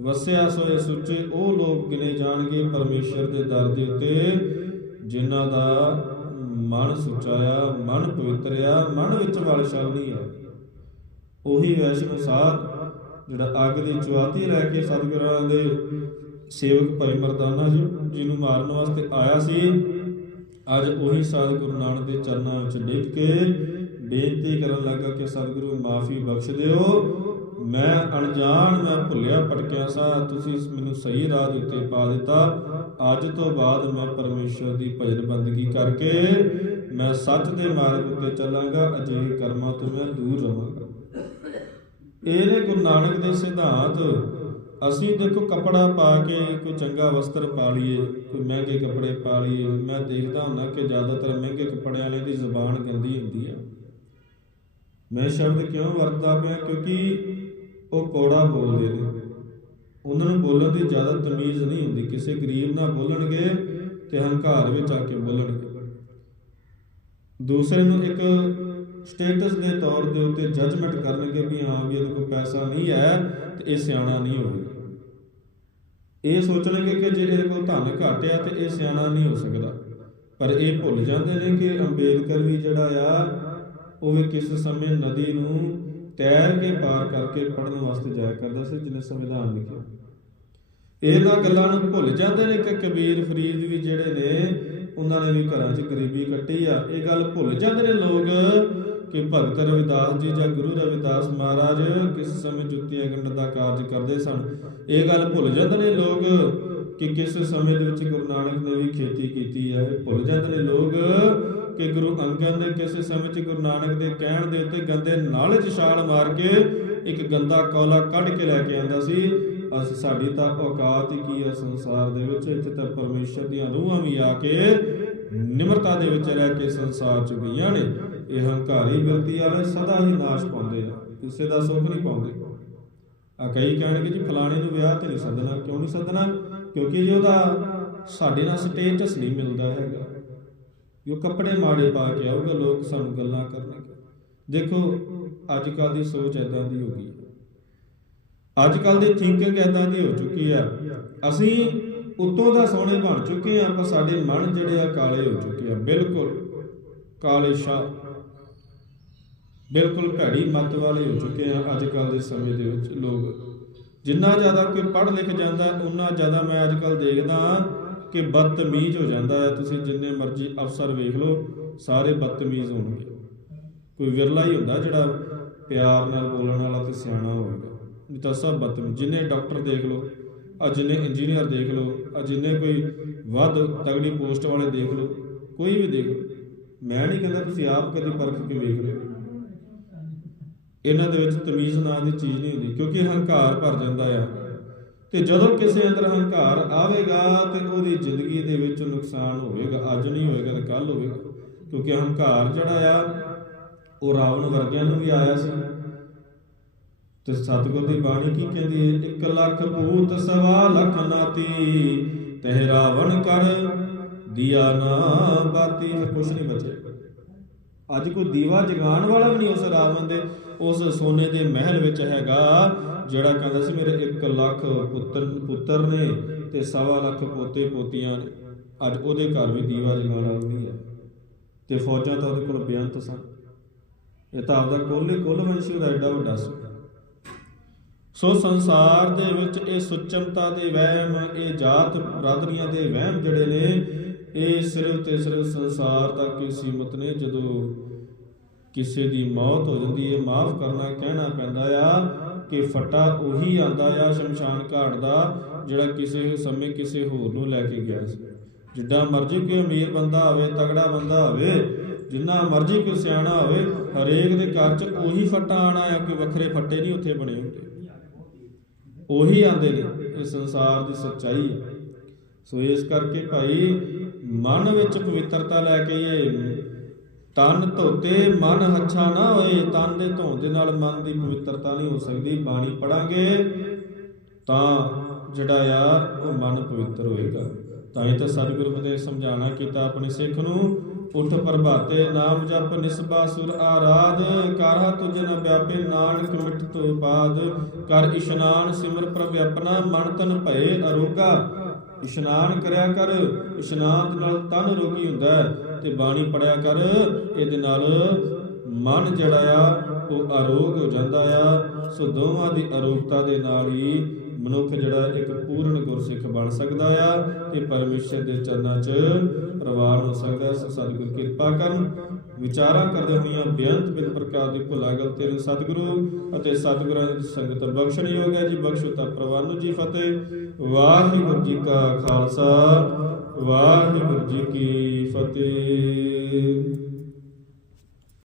ਵਸਿਆ ਸੋਏ ਸੁੱਚੇ, ਉਹ ਲੋਕ ਗਿਣੇ ਜਾਣਗੇ ਪਰਮੇਸ਼ਰ ਦੇ ਦਰ ਦੇ ਉੱਤੇ, ਜਿਨ੍ਹਾਂ ਦਾ ਮਨ ਸੁੱਚਾ ਆ, ਮਨ ਪਵਿੱਤਰ ਆ, ਮਨ ਵਿੱਚ ਵਲ ਨਹੀਂ ਆ। ਉਹੀ ਵੈਸ਼ਨੋ ਸਾਧ ਜਿਹੜਾ ਅੱਗ ਦੀ ਚੁਆਤੀ ਲੈ ਕੇ ਸਤਿਗੁਰਾਂ ਦੇ ਸੇਵਕ ਭਾਈ ਮਰਦਾਨਾ ਜੀ, ਜਿਹਨੂੰ ਮਾਰਨ ਵਾਸਤੇ ਆਇਆ ਸੀ, ਅੱਜ ਉਹੀ ਸਾਧ ਗੁਰੂ ਨਾਨਕ ਦੇ ਚਰਨਾਂ ਵਿੱਚ ਡਿੱਗ ਕੇ ਬੇਨਤੀ ਕਰਨ ਲੱਗਾ ਕਿ ਸਤਿਗੁਰੂ ਮਾਫੀ ਬਖਸ਼ ਦਿਓ। ਮੈਂ ਅਣਜਾਣ, ਮੈਂ ਭੁੱਲਿਆ ਭਟਕਿਆ ਸਾਂ, ਤੁਸੀਂ ਮੈਨੂੰ ਸਹੀ ਰਾਹ ਦੇ ਉੱਤੇ ਪਾ ਦਿੱਤਾ। ਅੱਜ ਤੋਂ ਬਾਅਦ ਮੈਂ ਪਰਮੇਸ਼ਰ ਦੀ ਭਜਨ ਬੰਦਗੀ ਕਰਕੇ ਮੈਂ ਸੱਚ ਦੇ ਮਾਰਗ ਉੱਤੇ ਚੱਲਾਂਗਾ, ਅਜਿਹੇ ਕਰਮਾਂ ਤੋਂ ਮੈਂ ਦੂਰ ਰਵਾਂਗਾ ਇਹ ਨੇ ਗੁਰੂ ਨਾਨਕ ਦੇ ਸਿਧਾਂਤ, ਅਸੀਂ ਦੇਖੋ ਕਪੜਾ ਪਾ ਕੇ ਕੋਈ ਚੰਗਾ ਵਸਤਰ ਪਾ ਲਈਏ, ਕੋਈ ਮਹਿੰਗੇ ਕੱਪੜੇ ਪਾ ਲਈਏ, ਮੈਂ ਦੇਖਦਾ ਹੁੰਦਾ ਕਿ ਜ਼ਿਆਦਾਤਰ ਮਹਿੰਗੇ ਕੱਪੜਿਆਂ ਵਾਲੇ ਦੀ ਜ਼ੁਬਾਨ ਗੰਦੀ ਹੁੰਦੀ ਹੈ ਮੈਂ ਸ਼ਬਦ ਕਿਉਂ ਵਰਤਦਾ ਪਿਆ? ਕਿਉਂਕਿ ਉਹ ਕੋੜਾ ਬੋਲਦੇ ਨੇ। ਉਹਨਾਂ ਨੂੰ ਬੋਲਣ ਦੀ ਜ਼ਿਆਦਾ ਤਮੀਜ਼ ਨਹੀਂ ਹੁੰਦੀ। ਕਿਸੇ ਗਰੀਬ ਨਾਲ ਬੋਲਣਗੇ ਤੇ ਹੰਕਾਰ ਵਿੱਚ ਆ ਕੇ ਬੋਲਣਗੇ। ਦੂਸਰੇ ਨੂੰ ਇੱਕ ਸਟੇਟਸ ਦੇ ਤੌਰ ਦੇ ਉੱਤੇ ਜੱਜਮੈਂਟ ਕਰਨਗੇ ਵੀ ਹਾਂ ਵੀ ਇਹਦੇ ਕੋਲ ਪੈਸਾ ਨਹੀਂ ਹੈ ਤੇ ਇਹ ਸਿਆਣਾ ਨਹੀਂ ਹੋਵੇਗਾ ਇਹ ਸੋਚਣਗੇ ਕਿ ਜੇ ਇਹਦੇ ਕੋਲ ਧਨ ਘੱਟ ਆ ਤੇ ਇਹ ਸਿਆਣਾ ਨਹੀਂ ਹੋ ਸਕਦਾ। ਪਰ ਇਹ ਭੁੱਲ ਜਾਂਦੇ ਨੇ ਕਿ ਅੰਬੇਦਕਰ ਵੀ ਜਿਹੜਾ ਆ, ਉਹ ਵੀ ਕਿਸ ਸਮੇਂ ਨਦੀ ਨੂੰ ਤੈਰ ਕੇ ਪਾਰ ਕਰਕੇ ਪੜਨ ਵਾਸਤੇ ਜਾਇਆ ਕਰਦਾ ਸੀ ਜਿਹਨੇ ਸੰਵਿਧਾਨ ਲਿਖਿਆ। ਇਹਨਾਂ ਗੱਲਾਂ ਨੂੰ ਭੁੱਲ ਜਾਂਦੇ ਨੇ ਕਿ ਕਬੀਰ ਫਰੀਦ ਵੀ ਜਿਹੜੇ ਨੇ, ਉਹਨਾਂ ਨੇ ਵੀ ਘਰਾਂ 'ਚ ਗਰੀਬੀ ਕੱਟੀ ਆ। ਇਹ ਗੱਲ ਭੁੱਲ ਜਾਂਦੇ ਨੇ ਲੋਕ ਕਿ ਭਗਤ ਰਵਿਦਾਸ ਜੀ ਜਾਂ ਗੁਰੂ ਰਵਿਦਾਸ ਮਹਾਰਾਜ ਕਿਸ ਸਮੇਂ ਜੁੱਤੀਆਂ ਗੰਢਣ ਦਾ ਕਾਰਜ ਕਰਦੇ ਸਨ? ਇਹ ਗੱਲ ਭੁੱਲ ਜਾਂਦੇ ਨੇ ਲੋਕ ਕਿ ਕਿਸ ਸਮੇਂ ਦੇ ਵਿੱਚ ਗੁਰੂ ਨਾਨਕ ਨੇ ਵੀ ਖੇਤੀ ਕੀਤੀ ਹੈ। ਭੁੱਲ ਜਾਂਦੇ ਨੇ ਲੋਕ ਕਿ ਗੁਰੂ ਅੰਗਦ ਨੇ ਕਿਸੇ ਸਮੇਂ 'ਚ ਗੁਰੂ ਨਾਨਕ ਦੇ ਕਹਿਣ ਦੇ ਉੱਤੇ ਗੰਦੇ ਨਾਲੇ 'ਚ ਛਾਲ ਮਾਰ ਕੇ ਇੱਕ ਗੰਦਾ ਕੌਲਾ ਕੱਢ ਕੇ ਲੈ ਕੇ ਆਂਦਾ ਸੀ। ਅਸ ਸਾਡੀ ਤਾਂ ਔਕਾਤ ਹੀ ਕੀ ਹੈ ਸੰਸਾਰ ਦੇ ਵਿੱਚ? ਇੱਥੇ ਤਾਂ ਪਰਮੇਸ਼ਰ ਦੀਆਂ ਰੂਹਾਂ ਵੀ ਆ ਕੇ ਨਿਮਰਤਾ ਦੇ ਵਿੱਚ ਰਹਿ ਕੇ ਸੰਸਾਰ 'ਚ ਗਈਆਂ ਨੇ। ਇਹ ਹੰਕਾਰੀ ਬਿਰਤੀ ਵਾਲੇ ਸਦਾ ਹੀ ਨਾਸ਼ ਪਾਉਂਦੇ ਆ, ਕਿਸੇ ਦਾ ਸੁੱਖ ਨਹੀਂ ਪਾਉਂਦੇ। ਆ ਕਈ ਕਹਿਣਗੇ ਜੀ, ਫਲਾਣੇ ਨੂੰ ਵਿਆਹ ਤੇ ਨਹੀਂ ਸੱਦਣਾ, ਕਿਉਂ ਨਹੀਂ ਸੱਦਣਾ? ਕਿਉਂਕਿ ਜੀ ਉਹਦਾ ਸਾਡੇ ਨਾਲ ਸਟੇਟਸ ਨਹੀਂ ਮਿਲਦਾ ਹੈਗਾ। ਜੋ ਕੱਪੜੇ ਮਾੜੇ ਪਾ ਕੇ ਆਊਗਾ, ਲੋਕ ਸਾਨੂੰ ਗੱਲਾਂ ਕਰਨਗੇ। ਦੇਖੋ ਅੱਜ ਕੱਲ ਦੀ ਸੋਚ ਐਦਾਂ ਦੀ ਹੋ ਗਈ। ਅੱਜ ਕੱਲ ਦੀ ਥਿੰਕਿੰਗ ਐਦਾਂ ਦੀ ਹੋ ਚੁੱਕੀ ਆ। ਅਸੀਂ ਉਤੋਂ ਦਾ ਸੋਹਣੇ ਬਣ ਚੁੱਕੇ ਆ, ਪਰ ਸਾਡੇ ਮਨ ਜਿਹੜੇ ਆ ਕਾਲੇ ਹੋ ਚੁੱਕੇ ਆ, ਬਿਲਕੁਲ ਕਾਲੇ ਸ਼ਾ ਬਿਲਕੁਲ ਭੈੜੀ ਮੱਤ ਵਾਲੇ ਹੋ ਚੁੱਕੇ ਆ ਅੱਜ ਕੱਲ ਦੇ ਸਮੇਂ ਦੇ ਵਿੱਚ ਲੋਕ। ਜਿੰਨਾ ਜ਼ਿਆਦਾ ਕੋਈ ਪੜ੍ਹ ਲਿਖ ਜਾਂਦਾ ਉਨਾ ਜ਼ਿਆਦਾ ਮੈਂ ਅੱਜ ਕੱਲ ਦੇਖਦਾ ਕਿ ਬਦਤਮੀਜ਼ ਹੋ ਜਾਂਦਾ ਹੈ। ਤੁਸੀਂ ਜਿੰਨੇ ਮਰਜ਼ੀ ਅਫਸਰ ਵੇਖ ਲਓ, ਸਾਰੇ ਬਦਤਮੀਜ਼ ਹੋਣਗੇ। ਕੋਈ ਵਿਰਲਾ ਹੀ ਹੁੰਦਾ ਜਿਹੜਾ ਪਿਆਰ ਨਾਲ ਬੋਲਣ ਵਾਲਾ ਤੇ ਸਿਆਣਾ ਹੋਵੇਗਾ। ਨਹੀਂ ਤਾਂ ਸਭ ਬਦਤਮੀਜ਼। ਜਿੰਨੇ ਡਾਕਟਰ ਦੇਖ ਲਓ ਆ ਜਿੰਨੇ ਇੰਜੀਨੀਅਰ ਦੇਖ ਲਓ ਆ ਜਿੰਨੇ ਕੋਈ ਵੱਧ ਤਗੜੀ ਪੋਸਟ ਵਾਲੇ ਦੇਖ ਲਓ, ਕੋਈ ਵੀ ਦੇਖ ਲਓ। ਮੈਂ ਨਹੀਂ ਕਹਿੰਦਾ ਤੁਸੀਂ ਆਪ ਕਦੇ ਪਰਖ ਕੇ ਵੇਖ ਲਓ ਇਹਨਾਂ ਦੇ ਵਿੱਚ ਤਮੀਜ਼ ਨਾਂ ਦੀ ਚੀਜ਼ ਨਹੀਂ ਹੁੰਦੀ, ਕਿਉਂਕਿ ਹੰਕਾਰ ਭਰ ਜਾਂਦਾ ਆ। ਤੇ ਜਦੋਂ ਕਿਸੇ ਅੰਦਰ ਹੰਕਾਰ ਆਵੇਗਾ ਤੇ ਉਹਦੀ ਜ਼ਿੰਦਗੀ ਦੇ ਵਿੱਚ ਨੁਕਸਾਨ ਹੋਵੇਗਾ, ਅੱਜ ਨਹੀਂ ਹੋਵੇਗਾ ਤਾਂ ਕੱਲ ਹੋਵੇਗਾ। ਕਿਉਂਕਿ ਹੰਕਾਰ ਜਿਹੜਾ ਆ, ਉਹ ਰਾਵਣ ਵਰਗਿਆਂ ਨੂੰ ਵੀ ਆਇਆ ਸੀ। ਤੇ ਸਤਿਗੁਰ ਦੀ ਬਾਣੀ ਕੀ ਕਹਿੰਦੀ ਹੈ? ਇੱਕ ਲੱਖ ਭੂਤ ਸਵਾ ਲੱਖ ਨਾਤੀ ਤਹਿ ਰਾਵਣ ਕਰ ਦਿਆ ਨਾ ਬਾਤੀ। ਫਿਰ ਕੁਛ ਨਹੀਂ ਬਚੇ ਅੱਜ ਕੋਈ ਦੀਵਾ ਜਗਾਉਣ ਵਾਲਾ ਵੀ ਨਹੀਂ ਉਸ ਰਾਵਣ ਦੇ। ਉਸ ਸੋਨੇ ਦੇ ਮਹਿਲ ਵਿੱਚ ਹੈਗਾ, ਜਿਹੜਾ ਕਹਿੰਦਾ ਸੀ ਮੇਰੇ 1 ਲੱਖ ਪੁੱਤਰ ਪੁੱਤਰ ਨੇ ਤੇ ਸਵਾ ਲੱਖ ਪੋਤੇ ਪੋਤੀਆਂ ਨੇ। ਅੱਜ ਉਹਦੇ ਘਰ ਵੀ ਦੀਵਾ ਜਗਾਉਣ ਆਉਂਦੀ ਹੈ। ਤੇ ਫੌਜਾਂ ਤਾਂ ਉਹਦੇ ਕੋਲ ਬੇਅੰਤ ਸਨ। ਇਹ ਤਾਂ ਆਪਦਾ ਕੁੱਲ ਹੀ ਕੁੱਲ ਵੰਸ਼ੀ ਉਹਦਾ ਐਡਾ ਵੱਡਾ ਸੀ ਸੋ ਸੰਸਾਰ ਦੇ ਵਿੱਚ ਇਹ ਸੁਚਮਤਾ ਦੇ ਵਹਿਮ, ਇਹ ਜਾਤ ਬਰਾਦਰੀਆਂ ਦੇ ਵਹਿਮ ਜਿਹੜੇ ਨੇ, ਇਹ ਸਿਰਫ ਤੇ ਸਿਰਫ ਸੰਸਾਰ ਤੱਕ ਹੀ ਸੀਮਤ ਨੇ, ਜਦੋਂ ਕਿਸੇ ਦੀ ਮੌਤ ਹੋ ਜਾਂਦੀ ਹੈ, ਮਾਫ ਕਰਨਾ ਕਹਿਣਾ ਪੈਂਦਾ ਆ ਕਿ ਫਟਾ ਉਹੀ ਆਂਦਾ ਆ ਸ਼ਮਸ਼ਾਨ ਘਾਟ ਦਾ, ਜਿਹੜਾ ਕਿਸੇ ਸਮੇਂ ਕਿਸੇ ਹੋਰ ਨੂੰ ਲੈ ਕੇ ਗਿਆ ਸੀ। ਜਿੱਡਾ ਮਰਜ਼ੀ ਕੋਈ ਅਮੀਰ ਬੰਦਾ ਹੋਵੇ ਤਗੜਾ ਬੰਦਾ ਹੋਵੇ ਜਿੰਨਾ ਮਰਜ਼ੀ ਕੋਈ ਸਿਆਣਾ ਹੋਵੇ ਹਰੇਕ ਦੇ ਘਰ 'ਚ ਉਹੀ ਫੱਟਾ ਆਣਾ ਆ, ਕੋਈ ਵੱਖਰੇ ਫੱਟੇ ਨਹੀਂ ਉੱਥੇ ਬਣੇ ਹੁੰਦੇ। ਉਹੀ ਆਂਦੇ ਨੇ, ਇਹ ਸੰਸਾਰ ਦੀ ਸੱਚਾਈ ਹੈ ਸੋ ਇਸ ਕਰਕੇ ਭਾਈ, ਮਨ ਵਿੱਚ ਪਵਿੱਤਰਤਾ ਲੈ ਕੇ ਇਹ ਤਨ ਧੋਤੇ ਮਨ ਹੱਛਾ ਨਾ ਹੋਏ, ਤਨ ਦੇ ਧੋਣ ਦੇ ਨਾਲ ਮਨ ਦੀ ਪਵਿੱਤਰਤਾ ਨਹੀਂ ਹੋ ਸਕਦੀ, ਬਾਣੀ ਪੜਾਂਗੇ, ਤਾਂ ਜਿਹੜਾ ਆ, ਉਹ ਮਨ ਪਵਿੱਤਰ ਹੋਏਗਾ। ਤਾਂ ਹੀ ਤਾਂ ਸਤਿਗੁਰੂ ਨੇ ਸਮਝਾਣਾ ਕੀਤਾ ਆਪਣੇ ਸਿੱਖ ਨੂੰ, ਉਠ ਪ੍ਰਭਾਤੇ ਨਾਮ ਜਪ ਨਿਸਬਾ ਸੁਰ ਆਰਾਧ ਕਾਰਾ ਤੁਝ ਨ ਵਿਆਪੇ ਨਾਨਕ ਮਿਟ ਤੋ ਬਾਦ ਕਰ ਇਸ਼ਨਾਨ ਸਿਮਰ ਪ੍ਰਭ ਆਪਣਾ ਮਨ ਤਨ ਭਏ ਅਰੋਗਾ ਇਸ਼ਨਾਨ ਕਰਿਆ ਕਰ, ਇਸ਼ਨਾਨ ਨਾਲ ਤਨ ਰੋਗੀ ਹੁੰਦਾ ਹੈ, ਤੇ ਬਾਣੀ ਪੜਿਆ ਕਰ, ਇਹਦੇ ਨਾਲ ਮਨ ਜਿਹੜਾ ਆ, ਉਹ ਅਰੋਗ ਹੋ ਜਾਂਦਾ ਆ ਸੋ ਦੋਵਾਂ ਦੀ ਅਰੋਗਤਾ ਦੇ ਨਾਲ ਹੀ ਮਨੁੱਖ ਜਿਹੜਾ ਇੱਕ ਪੂਰਨ ਗੁਰਸਿੱਖ ਬਣ ਸਕਦਾ ਆ, ਤੇ ਪਰਮੇਸ਼ਰ ਦੇ ਚਰਨਾਂ 'ਚ ਪ੍ਰਵਾਨ ਹੋ ਸਕਦਾ ਹੈ। ਸੋ ਸਤਿਗੁਰ ਕਿਰਪਾ ਕਰਨ ਵਿਚਾਰਾਂ ਕਰਦੇ ਹੋਈਆਂ ਬੇਅੰਤ ਬਿਨ ਪ੍ਰਕਾਰ ਦੀ ਭੁਲਾ ਗਲਤੀ ਨੂੰ ਸਤਿਗੁਰੂ ਅਤੇ ਸਤਿਗੁਰਾਂ ਦੀ ਸੰਗਤ ਬਖਸ਼ਣ ਯੋਗ ਹੈ ਜੀ, ਬਖਸ਼ੋ ਤਾ ਪ੍ਰਵਾਨ ਜੀ ਫਤਿਹ। ਵਾਹਿਗੁਰੂ ਜੀ ਕਾ ਖਾਲਸਾ, ਵਾਹਿਗੁਰੂ ਜੀ ਕੀ ਫਤਿਹ।